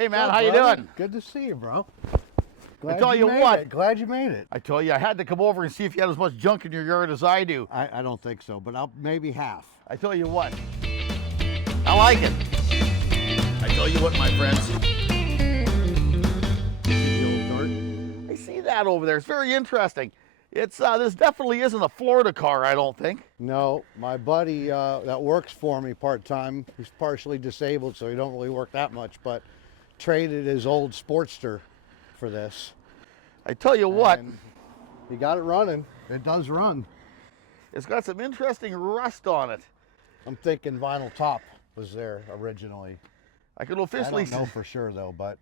Hey man, up, how you brother? doing? Good to see you, bro. I tell you what. Glad you made it. I tell you, I had to come over and see if you had as much junk in your yard as I do. I don't think so, but maybe half. I tell you what, I like it. I tell you what, my friends. I see that over there. It's very interesting. It's this definitely isn't a Florida car, I don't think. No, my buddy that works for me part-time, he's partially disabled, so he don't really work that much, but traded his old Sportster for this. I tell you what. And he got it running. It does run. It's got some interesting rust on it. I'm thinking vinyl top was there originally. I can officially I don't know for sure though, but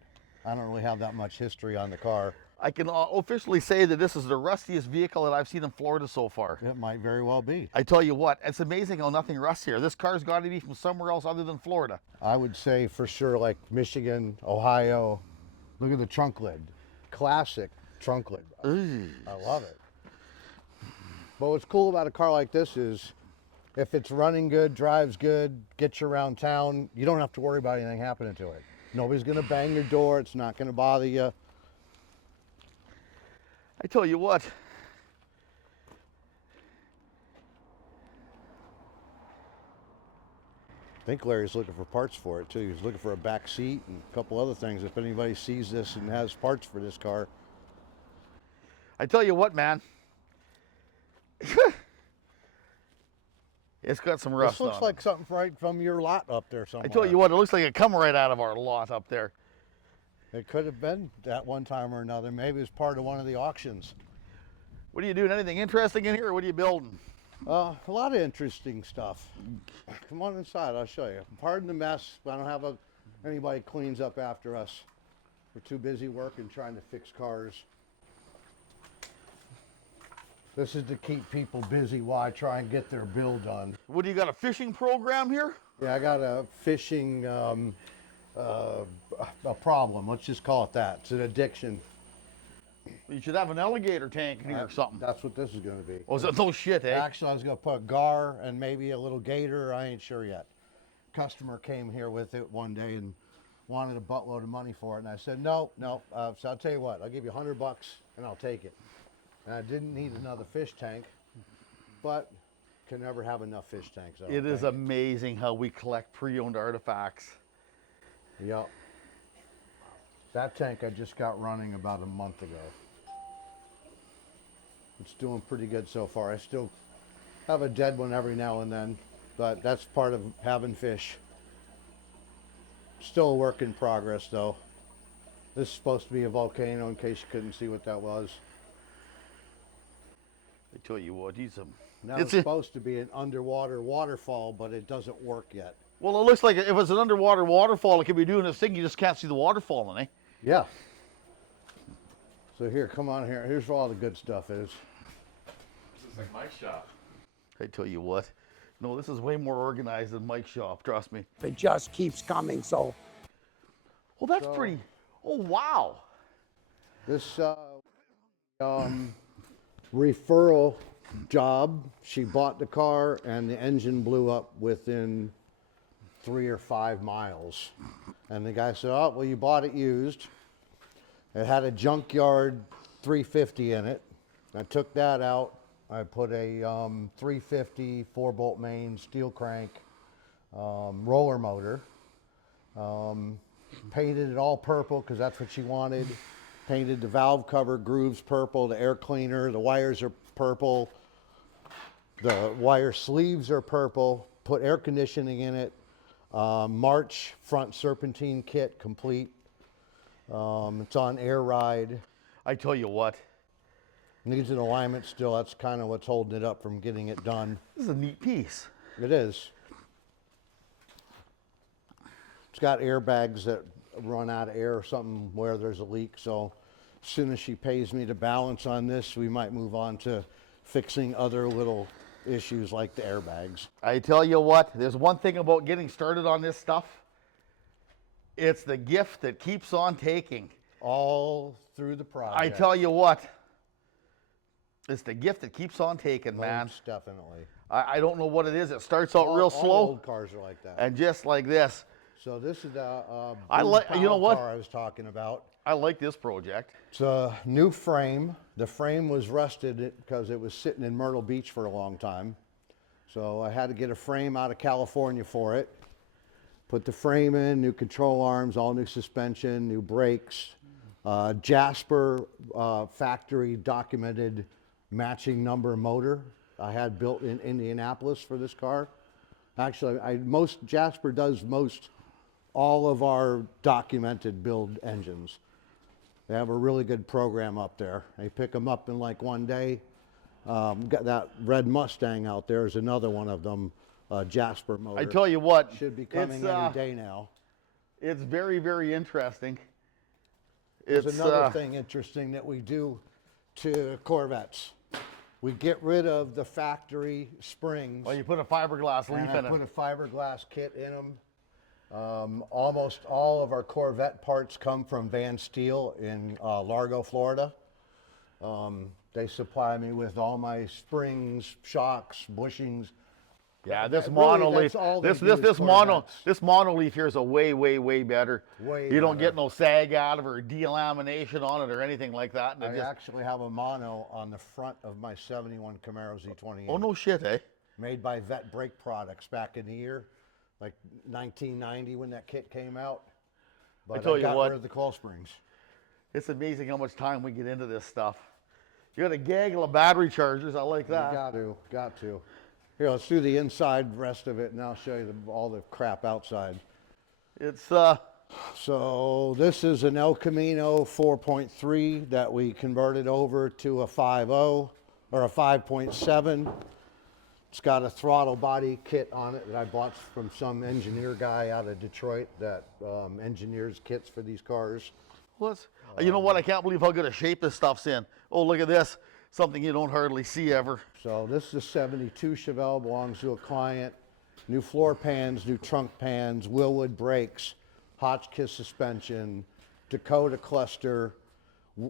I don't really have that much history on the car. I can officially say that this is the rustiest vehicle that I've seen in Florida so far. It might very well be. I tell you what, it's amazing how nothing rusts here. This car's got to be from somewhere else other than Florida. I would say for sure like Michigan, Ohio. Look at the trunk lid. Classic trunk lid. I love it. But what's cool about a car like this is if it's running good, drives good, gets you around town, you don't have to worry about anything happening to it. Nobody's going to bang your door. It's not going to bother you. I tell you what, I think Larry's looking for parts for it too. He's looking for a back seat and a couple other things. If anybody sees this and has parts for this car. I tell you what, man. It's got some rust This looks on like something right from your lot up there somewhere. I tell you what, it looks like it come right out of our lot up there. It could have been at one time or another. Maybe it's part of one of the auctions. What are you doing? Anything interesting in here, or what are you building? A lot of interesting stuff. Come on inside, I'll show you. Pardon the mess. I don't have anybody cleans up after us. We're too busy working trying to fix cars. This is to keep people busy while I try and get their bill done. What do you got, a fishing program here? Yeah, I got a fishing a problem. Let's just call it that. It's an addiction. You should have an alligator tank in here or something. That's what this is going to be. Oh, is that no shit, eh? Actually, I was going to put a gar and maybe a little gator. I ain't sure yet. Customer came here with it one day and wanted a buttload of money for it. And I said, no. So I'll tell you what, I'll give you $100 and I'll take it. And I didn't need another fish tank, but can never have enough fish tanks. It is amazing how we collect pre-owned artifacts. Yep. That tank I just got running about a month ago. It's doing pretty good so far. I still have a dead one every now and then, but that's part of having fish. Still a work in progress though. This is supposed to be a volcano in case you couldn't see what that was. I tell you what, Now it's supposed to be an underwater waterfall, but it doesn't work yet. Well, it looks like if it's an underwater waterfall, it could be doing this thing, you just can't see the water falling, eh? Yeah. So here, come on here. Here's where all the good stuff is. This is like Mike's shop. I tell you what, no, this is way more organized than Mike's shop, trust me. It just keeps coming, so. Well, that's pretty, oh, wow. This referral job, she bought the car and the engine blew up within 3 or 5 miles. And the guy said, oh, well, you bought it used. It had a junkyard 350 in it. I took that out. I put a 350 4-bolt main steel crank roller motor. Painted it all purple because that's what she wanted. Painted the valve cover grooves purple, the air cleaner, the wires are purple. The wire sleeves are purple. Put air conditioning in it. March front serpentine kit complete. It's on air ride. I tell you what. Needs an alignment still. That's kind of what's holding it up from getting it done. This is a neat piece. It is. It's got airbags that run out of air or something where there's a leak. So as soon as she pays me to balance on this, we might move on to fixing other little issues like the airbags. I tell you what, there's one thing about getting started on this stuff. It's the gift that keeps on taking. All through the project. I tell you what, it's the gift that keeps on taking, man. Most definitely. I don't know what it is. It starts out real slow. All old cars are like that. And just like this, So this is the I blue like- you know power what? car I was talking about. I like this project. It's a new frame. The frame was rusted because it was sitting in Myrtle Beach for a long time. So I had to get a frame out of California for it. Put the frame in, new control arms, all new suspension, new brakes. Jasper factory documented matching number motor I had built in Indianapolis for this car. Actually, Jasper does all of our documented build engines. They have a really good program up there. They pick them up in like one day. Got that red Mustang out there is another one of them, Jasper motor. I tell you what, Should be coming any day now. It's very, very interesting. There's It's another thing interesting that we do to Corvettes. We get rid of the factory springs. well, you put a fiberglass leaf And I in put it. a fiberglass kit in them. Almost all of our Corvette parts come from Van Steel in Largo, Florida. They supply me with all my springs, shocks, bushings. Yeah, this Really, monolith, that's all they this do this is this Corvettes. monoleaf here is a way better. Way you don't better. get no sag out of it or delamination on it or anything like that. And it I just, actually have a mono on the front of my 71 Camaro Z28. oh no shit, eh? Made by Vet Brake Products back in the year, like 1990 when that kit came out. But tell you got what. rid of the coil springs. It's amazing how much time we get into this stuff. You got a gaggle of battery chargers. I like that. Got to. Here, let's do the inside rest of it, and I'll show you all the crap outside. It's So this is an El Camino 4.3 that we converted over to a 5.0 or a 5.7. It's got a throttle body kit on it that I bought from some engineer guy out of Detroit that engineers kits for these cars. you know what? I can't believe how good a shape this stuff's in. Oh, look at this. Something you don't hardly see ever. So this is a 72 Chevelle, belongs to a client. New floor pans, new trunk pans, Willwood brakes, Hotchkiss suspension, Dakota cluster.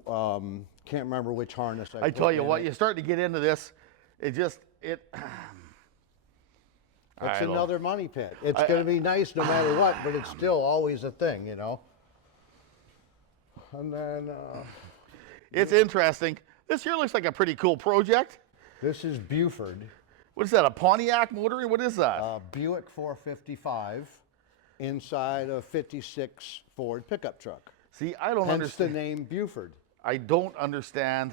Can't remember which harness I I put tell you in what, it. you start to get into this, It's I don't- another money pit. It's going to be nice no matter what, but it's still always a thing, you know. And then it's interesting. This here looks like a pretty cool project. this is Buford, What is that, a Pontiac motor? What is that? Buick 455 inside a 56 Ford pickup truck. See, I don't Hence understand. the name Buford. I don't understand.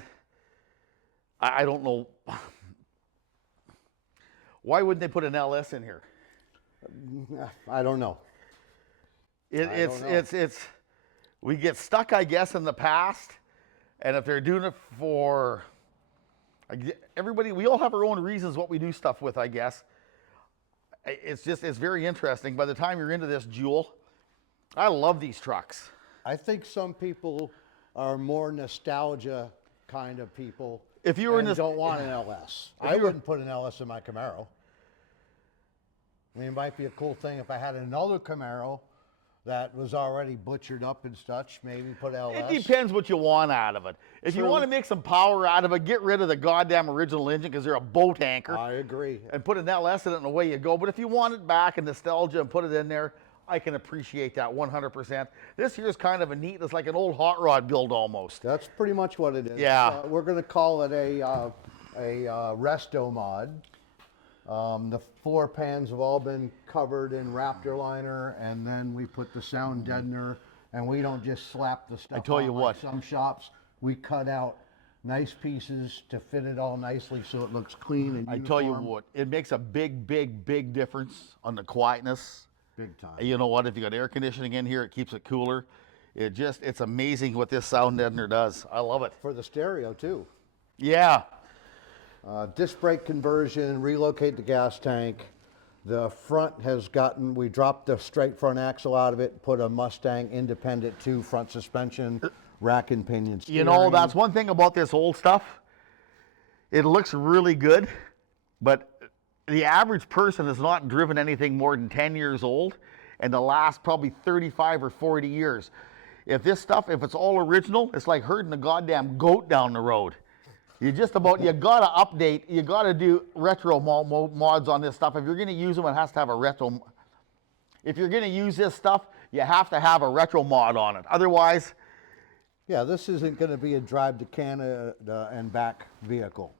I don't know. Why wouldn't they put an LS in here? I don't know. It's we get stuck, I guess, in the past, and if they're doing it for everybody, we all have our own reasons what we do stuff with, I guess. It's very interesting. By the time you're into this, Jewel, I love these trucks. I think some people are more nostalgia kind of people. If you were in and this- don't want an LS. If I you were- wouldn't put an LS in my Camaro. I mean, it might be a cool thing if I had another Camaro that was already butchered up and such. Maybe put LS. It depends what you want out of it. If you True. want to make some power out of it, get rid of the goddamn original engine because they're a boat anchor. I agree. And put an LS in it and away you go. But if you want it back and nostalgia and put it in there, I can appreciate that 100%. This here is kind of a neat, it's like an old hot rod build almost. That's pretty much what it is. Yeah. We're going to call it a Restomod. The floor pans have all been covered in Raptor liner, and then we put the sound deadener, and we don't just slap the stuff tell on you like what. some shops. We cut out nice pieces to fit it all nicely so it looks clean and I tell you uniform. what, it makes a big difference on the quietness. Big time. You know what, if you got air conditioning in here, it keeps it cooler. It's amazing what this sound deadener does. I love it. For the stereo, too. Yeah. Disc brake conversion, relocate the gas tank. The front has gotten, we dropped the straight front axle out of it, put a Mustang Independent 2 front suspension, rack and pinion steering. You know, that's one thing about this old stuff. It looks really good, but the average person has not driven anything more than 10 years old in the last probably 35 or 40 years. If this stuff, if it's all original, it's like herding a goddamn goat down the road. You gotta update, you gotta do retro mods on this stuff. If you're gonna use them, it has to have a retro. if you're going to use this stuff, you have to have a Restomod on it. Otherwise, Yeah, this isn't going to be a drive to Canada and back vehicle.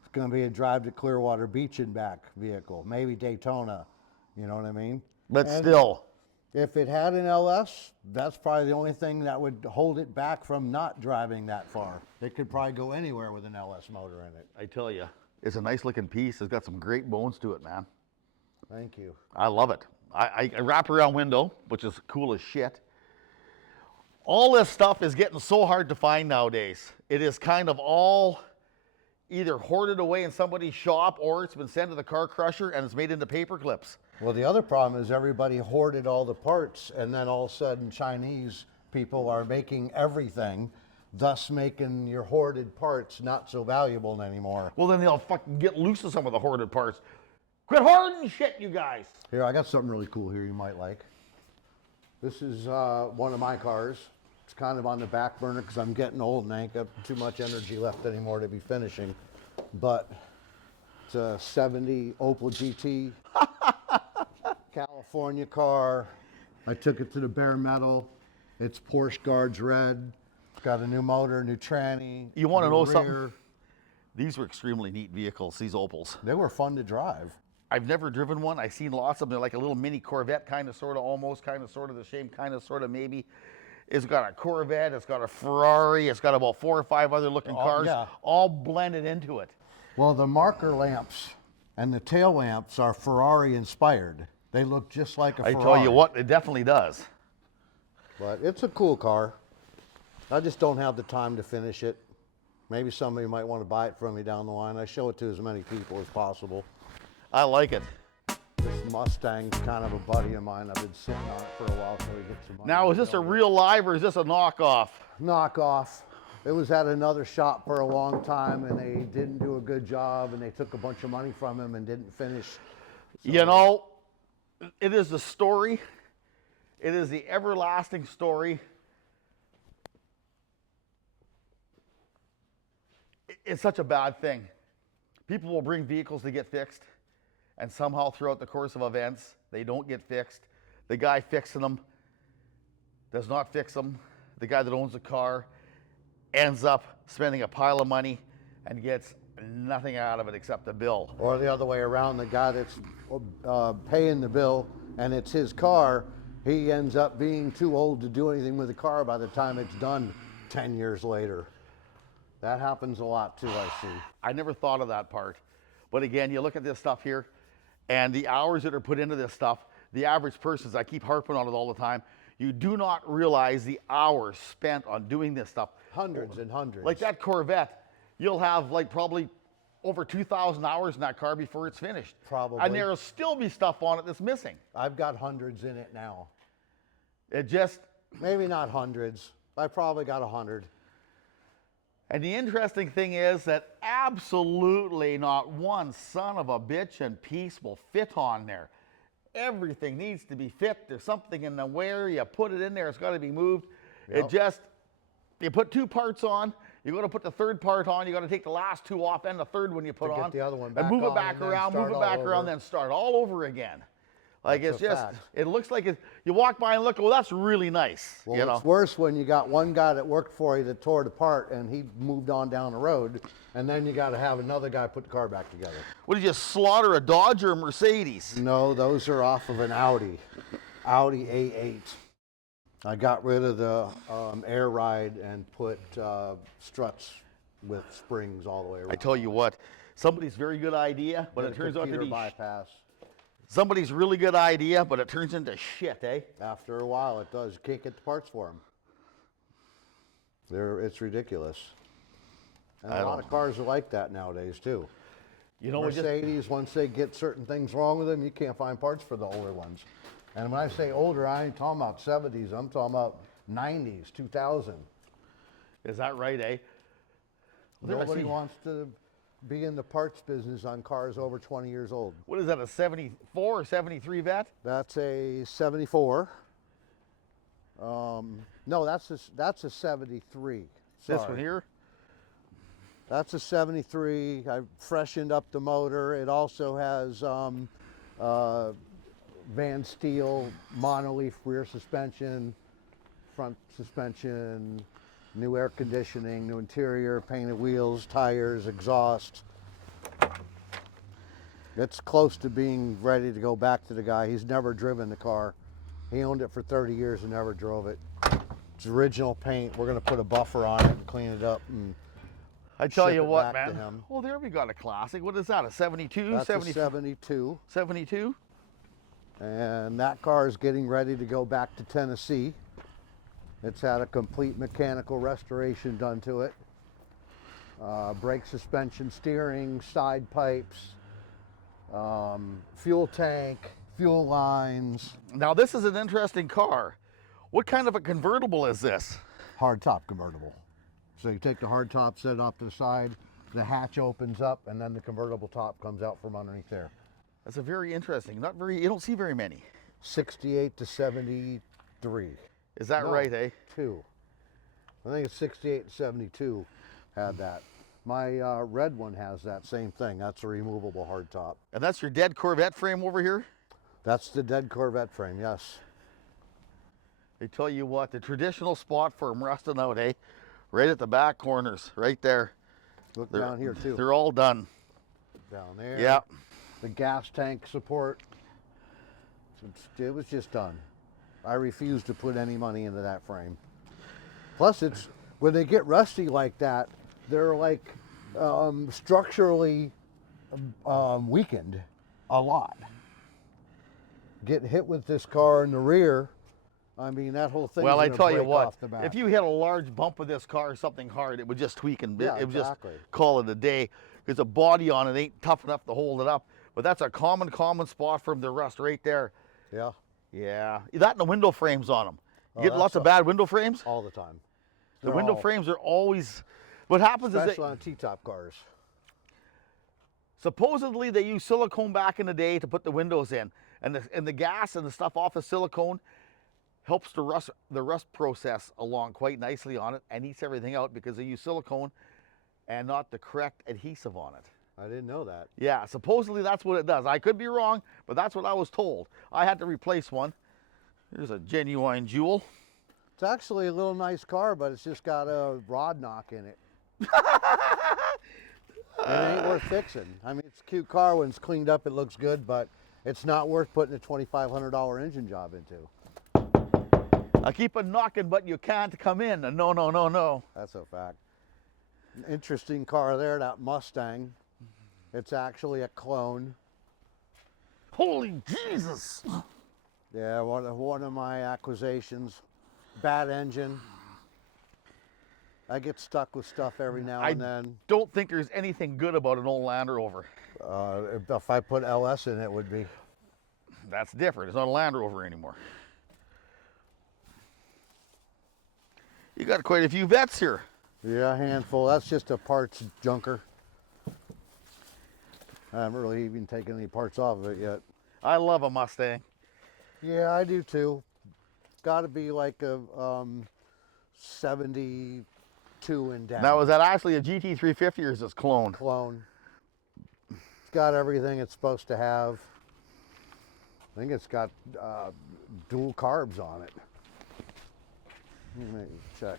It's going to be a drive to Clearwater Beach and back vehicle, maybe Daytona. You know what I mean? but And still, if it had an LS, that's probably the only thing that would hold it back from not driving that far. It could probably go anywhere with an LS motor in it. I tell you, it's a nice looking piece. It's got some great bones to it, man. Thank you. I love it. I wrap around window, which is cool as shit. All this stuff is getting so hard to find nowadays. It is kind of all either hoarded away in somebody's shop or it's been sent to the car crusher and it's made into paper clips. Well, the other problem is everybody hoarded all the parts, and then all of a sudden Chinese people are making everything, thus making your hoarded parts not so valuable anymore. Well, then they'll fucking get loose of some of the hoarded parts. Quit hoarding shit, you guys. Here, I got something really cool here you might like. This is one of my cars. It's kind of on the back burner because I'm getting old and I ain't got too much energy left anymore to be finishing. But it's a 70 Opel GT. California car. I took it to the bare metal. It's Porsche Guards red. It's got a new motor, new tranny. You want to new know rear. something? These were extremely neat vehicles, these Opels. They were fun to drive. I've never driven one. I've seen lots of them. They're like a little mini Corvette, kind of, sort of, almost, kind of, sort of, the same kind of, sort of, maybe. It's got a Corvette, it's got a Ferrari, it's got about 4 or 5 other looking cars, yeah. all blended into it. Well, the marker lamps and the tail lamps are Ferrari inspired. They look just like a I Ferrari. tell you what, it definitely does. But it's a cool car. I just don't have the time to finish it. Maybe somebody might want to buy it from me down the line. I show it to as many people as possible. I like it. This Mustang's kind of a buddy of mine. I've been sitting on it for a while till he gets some money. Now, is this a real live or is this a knockoff? Knockoff. It was at another shop for a long time and they didn't do a good job and they took a bunch of money from him and didn't finish. You know, it is the story. It is the everlasting story. It's such a bad thing. People will bring vehicles to get fixed, and somehow throughout the course of events, they don't get fixed. The guy fixing them does not fix them. The guy that owns the car ends up spending a pile of money and gets nothing out of it except the bill. Or the other way around, the guy that's paying the bill and it's his car, he ends up being too old to do anything with the car by the time it's done 10 years later. That happens a lot too, I see. I never thought of that part. But again, you look at this stuff here, and the hours that are put into this stuff, the average person, I keep harping on it all the time, you do not realize the hours spent on doing this stuff. Hundreds and hundreds. Like that Corvette, you'll have like probably over 2,000 hours in that car before it's finished. Probably. And there'll still be stuff on it that's missing. I've got hundreds in it now. It just, Maybe not hundreds. I probably got 100. and the interesting thing is that absolutely not one son of a bitch and piece will fit on there. Everything needs to be fit. There's something in the where you put it in there, it's got to be moved. Yep. It just, you put 2 parts on, you got to put the 3rd part on, you got to take the last 2 off and the 3rd one you put get on. the other one and back move it on back and then around, move start it back all around, over. then start all over again. Like That's it's a just, fact. it looks like you walk by and look, oh, that's really nice. Well, you know? it's worse when you got one guy that worked for you that tore it apart and he moved on down the road, and then you got to have another guy put the car back together. What did you slaughter, a Dodge or a Mercedes? No, those are off of an Audi A8. I got rid of the air ride and put struts with springs all the way around. I tell you what, somebody's very good idea, but Did it a turns out to computer be bypass. somebody's really good idea, but it turns into shit, eh? After a while, it does. You can't get the parts for them. It's ridiculous. And a lot of cars are like that nowadays too. You know, Mercedes, once they get certain things wrong with them, you can't find parts for the older ones. And when I say older, I ain't talking about 70s. I'm talking about 90s, 2000. is that right, eh? Well, there I Nobody see- wants to be in the parts business on cars over 20 years old. What is that, a 74 or 73 vet? That's a 74. No, that's a 73. This Sorry. one here? That's a 73. I freshened up the motor. It also has Van Steel monoleaf rear suspension, front suspension, new air conditioning, new interior, painted wheels, tires, exhaust. It's close to being ready to go back to the guy. He's never driven the car. He owned it for 30 years and never drove it. It's original paint. We're gonna put a buffer on it and clean it up and I tell ship you it what, back to man. him. Well, there we got a classic. What is that, a 72? That's a 72. 72? And that car is getting ready to go back to Tennessee. It's had a complete mechanical restoration done to it. Brake suspension, steering, side pipes, fuel tank, fuel lines. Now, this is an interesting car. What kind of a convertible is this? Hardtop convertible. So you take the hardtop, set it off to the side, the hatch opens up, and then the convertible top comes out from underneath there. That's a very interesting. You don't see very many. 68 to 73. Is that No, right, eh? 2. I think it's 68 to 72 had that. My red one has that same thing. That's a removable hardtop. And that's your dead Corvette frame over here? That's the dead Corvette frame, yes. I tell you what, the traditional spot for them rusting out, eh? Right at the back corners, right there. Look down here too. They're all done. Down there. Yeah. The gas tank support. It was just done. I refuse to put any money into that frame. Plus, it's when they get rusty like that, they're like structurally weakened a lot. Getting hit with this car in the rear, I mean, that whole thing. Well, I tell you break what, off the bat. if you hit a large bump with this car or something hard, it would just tweak and Yeah, it would exactly. just call it a day. Because the body on it ain't tough enough to hold it up. But that's a common spot for them to rust right there. Yeah, Yeah, that and the window frames on them. You Oh, get that's lots of bad window frames. all the time. The They're window all- frames are always. What happens is especially that on T-top cars. supposedly they used silicone back in the day to put the windows in, and the gas and the stuff off of silicone helps the rust process along quite nicely on it and eats everything out because they use silicone and not the correct adhesive on it. I didn't know that. Yeah, supposedly that's what it does. I could be wrong, but that's what I was told. I had to replace one. Here's a genuine jewel. It's actually a little nice car, but it's just got a rod knock in it. It ain't worth fixing. I mean, it's a cute car when it's cleaned up. It looks good, but it's not worth putting a $2,500 engine job into. I keep on knocking, but you can't come in. No, no, no, no. That's a fact. An interesting car there, that Mustang. It's actually a clone. Holy Jesus! Yeah, one of my acquisitions. Bad engine. I get stuck with stuff every now and then. Don't think there's anything good about an old Land Rover. If I put LS in it, would be. That's different. It's not a Land Rover anymore. You got quite a few vets here. Yeah, a handful. That's just a parts junker. I haven't really even taken any parts off of it yet. I love a Mustang. Yeah, I do too. Got to be like a 72 and down. Now, is that actually a GT350 or is this cloned? Clone. It's got everything it's supposed to have. I think it's got dual carbs on it. Let me check.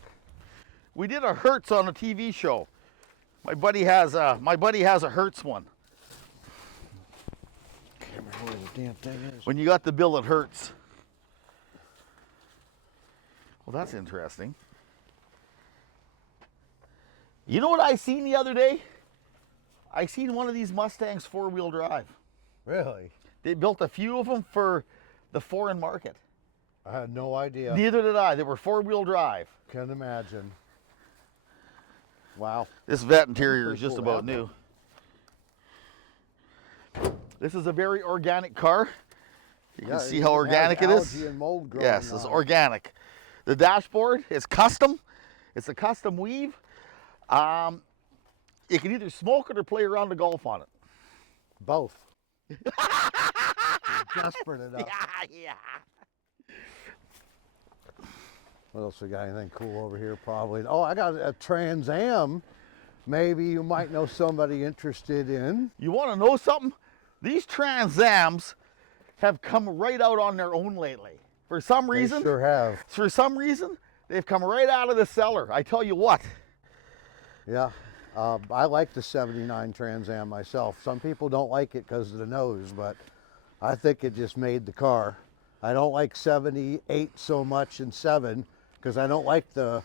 We did a Hertz on a TV show. My buddy has a Hertz one. Can't remember where the damn thing is. When you got the bill, it hurts. Well, that's interesting. You know what I seen the other day? I seen one of these Mustangs four-wheel drive. Really? They built a few of them for the foreign market. I had no idea. Neither did I. They were four-wheel drive. Can't imagine. Wow. This vet interior Pretty is just cool about to have new. This is a very organic car. You can see how it organic has it is. algae and mold growing Yes, it's on it. organic. The dashboard is custom. It's a custom weave. You can either smoke it or play around the golf on it. Both. Desperate enough. Yeah. What else we got? Anything cool over here? Probably. Oh, I got a Trans Am. Maybe you might know somebody interested in. You want to know something? These Trans Ams have come right out on their own lately. For some They reason, sure have. for some reason, they've come right out of the cellar. I tell you what. Yeah. I like the 79 Trans Am myself. Some people don't like it because of the nose, but I think it just made the car. I don't like 78 so much and 7 because I don't like the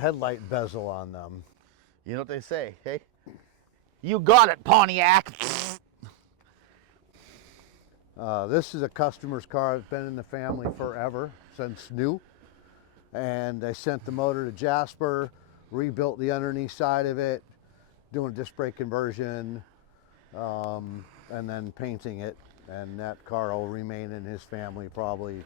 headlight bezel on them. You know what they say, hey? You got it, Pontiac. This is a customer's car that's been in the family forever, since new. And I sent the motor to Jasper, rebuilt the underneath side of it, doing a disc brake conversion, and then painting it. And that car will remain in his family probably.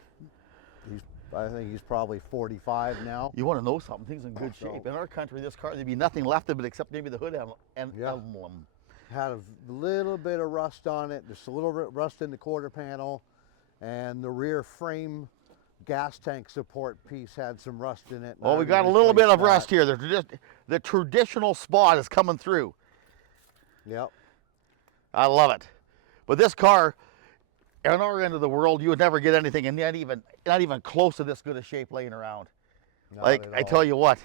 I think he's probably 45 now. You want to know something? Things in good shape. In our country, this car, there'd be nothing left of it except maybe the hood emblem. Had a little bit of rust on it, just a little rust in the quarter panel, and the rear frame gas tank support piece had some rust in it. Oh, we got a little bit of rust here. The traditional spot is coming through. Yep. I love it. But this car, on our end of the world, you would never get anything in not even close to this good a shape laying around. Not Like, at I all. tell you what.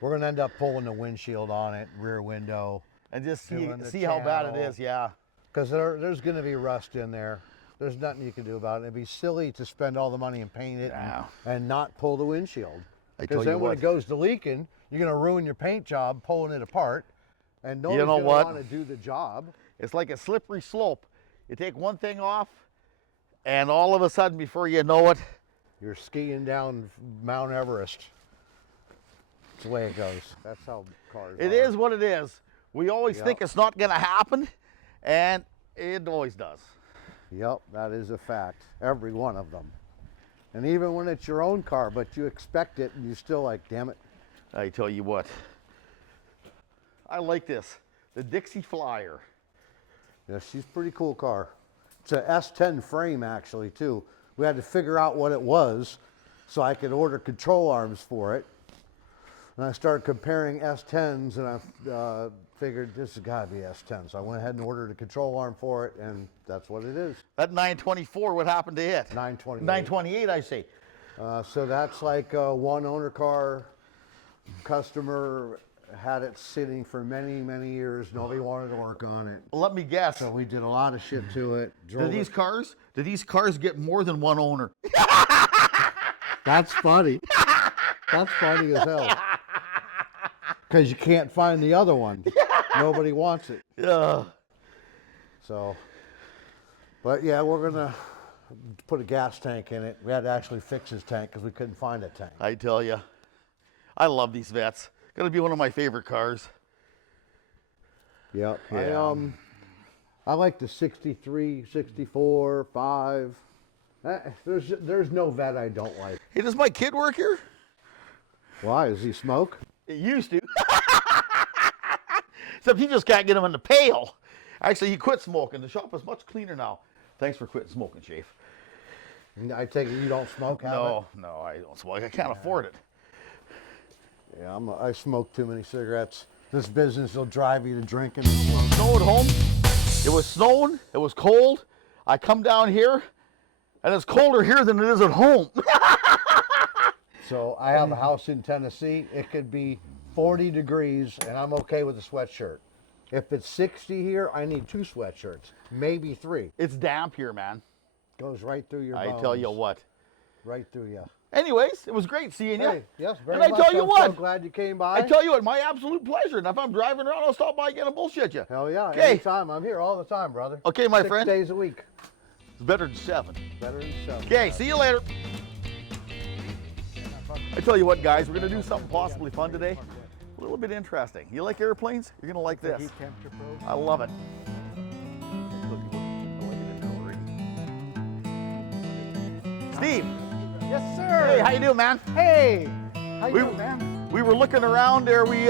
We're gonna end up pulling the windshield on it, rear window, And just Doing the see how bad it channel. is, yeah. because there's gonna be rust in there. There's nothing you can do about it. It'd be silly to spend all the money and paint it Yeah. and not pull the windshield. I tell Because you then when what. it goes to leaking, you're gonna ruin your paint job pulling it apart, and nobody's know gonna what? want to do the job. It's like a slippery slope. You take one thing off, and all of a sudden, before you know it, You're skiing down Mount Everest. That's the way it goes. That's how cars it are. is what it is. We always Yep. think it's not going to happen, and it always does. Yep, that is a fact. Every one of them. And even when it's your own car, but you expect it and you're still like, damn it. I tell you what. I like this. The Dixie Flyer. Yeah, she's a pretty cool car. It's a S10 frame actually too. We had to figure out what it was so I could order control arms for it. And I started comparing S10s and I figured this has got to be S10. So I went ahead and ordered a control arm for it, and that's what it is. That 924, what happened to it? 928. 928, I say. So that's like a one owner car. Customer had it sitting for many, many years. Nobody wanted to work on it. Let me guess. So we did a lot of shit to it. Do drove these it. cars get more than one owner? That's funny. That's funny as hell. Because you can't find the other one. Nobody wants it. Yeah. So, but yeah, we're gonna put a gas tank in it. We had to actually fix his tank because we couldn't find a tank. I tell you, I love these Vets. Gonna be one of my favorite cars. Yep. Yeah. I like the 63, 64, 5. There's no vet I don't like. Hey, does my kid work here? Why? Does he smoke? It used to. Except he just can't get him in the pail. Actually, he quit smoking. The shop is much cleaner now. Thanks for quitting smoking, Shafe. I take it you don't smoke, have it? No, I don't smoke. I can't afford it. Yeah, I smoke too many cigarettes. This business will drive you to drinking and smoking. Snow at home. It was snowing. It was cold. I come down here, and it's colder here than it is at home. So I have a house in Tennessee. It could be 40 degrees, and I'm okay with a sweatshirt. If it's 60 here, I need 2 sweatshirts, maybe 3. It's damp here, man. Goes right through your I bones. tell you what. Right through you. Anyways, it was great seeing you. Hey, yes, very And I much. tell you I'm what. so glad you came by. I tell you what, my absolute pleasure. And if I'm driving around, I'll stop by again and bullshit you. Hell yeah, Okay. anytime. I'm here all the time, brother. Okay, my 6 friend. days a week. It's better than 7. Better than 7. Okay, see you later. I tell you what, guys, we're going to do something possibly fun today. A little bit interesting. You like airplanes? You're going to like this. Heat temperature probe. I love it. Steve, Yes, sir. hey, how you doing, man? Hey, how you We- doing, man? We were looking around there. We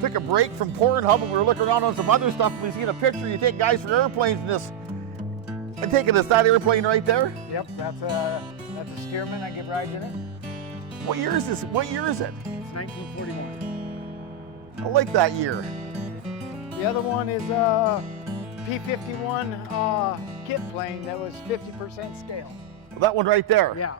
took a break from Pornhub and we were looking around on some other stuff. We seen a picture. You take guys for airplanes in this. I'm taking this, that airplane right there. Yep, that's a Stearman. I give rides in it. What year is this? What year is it? It's 1941. I like that year. The other one is P-51 kit plane that was 50% scale. That one right there. Yeah.